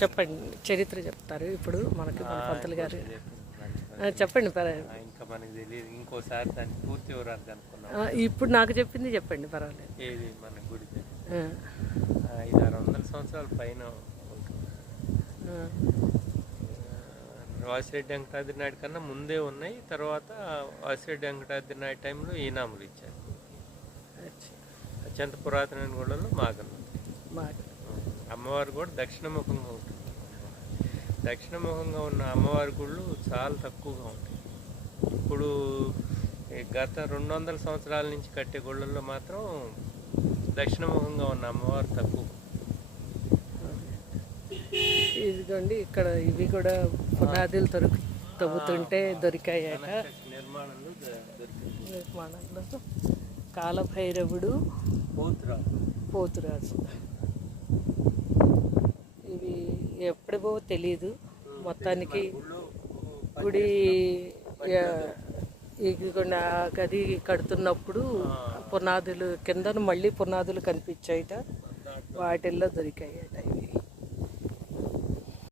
చెప్పండి, చరిత్ర చెప్తారు ఇప్పుడు మనకి మన పంతులు గారు. చెప్పండి పర్వాలేదు. ఇంకా మనకి తెలియదు, ఇంకోసారి దాన్ని పూర్తి వివరాలు కనుక్కున్నాం. ఇప్పుడు నాకు చెప్పింది చెప్పండి పర్వాలేదు. ఏది మన గుడి 500-600 సంవత్సరాల పైన ఉంటుంది. వాసిరెడ్డి వెంకటాద్రి నాయుడు కన్నా ముందే ఉన్నాయి. తర్వాత వాసిరెడ్డి వెంకటాద్రి నాయుడు టైంలో ఈనాములు ఇచ్చారు. అత్యంత పురాతన గుళ్ళలో మాగన్ అమ్మవారు కూడా దక్షిణముఖంగా ఉంటుంది. దక్షిణముఖంగా ఉన్న అమ్మవారి గుళ్ళు చాలా తక్కువగా ఉంటాయి. ఇప్పుడు గత 200 సంవత్సరాల నుంచి కట్టే గుళ్ళల్లో మాత్రం దక్షిణముఖంగా ఉన్న అమ్మవారు తక్కువ. ఇదిగోండి ఇక్కడ ఇవి కూడా పునాదులు తవ్వుతుంటే దొరికాయట. నిర్మాణంలో కాలభైరవుడు, పోతురాజు ఇవి ఎప్పుడో తెలీదు. మొత్తానికి గుడి గది కడుతున్నప్పుడు పునాదులు కింద మళ్ళీ పునాదులు కనిపించాయట, వాటిల్లో దొరికాయట ఇవి.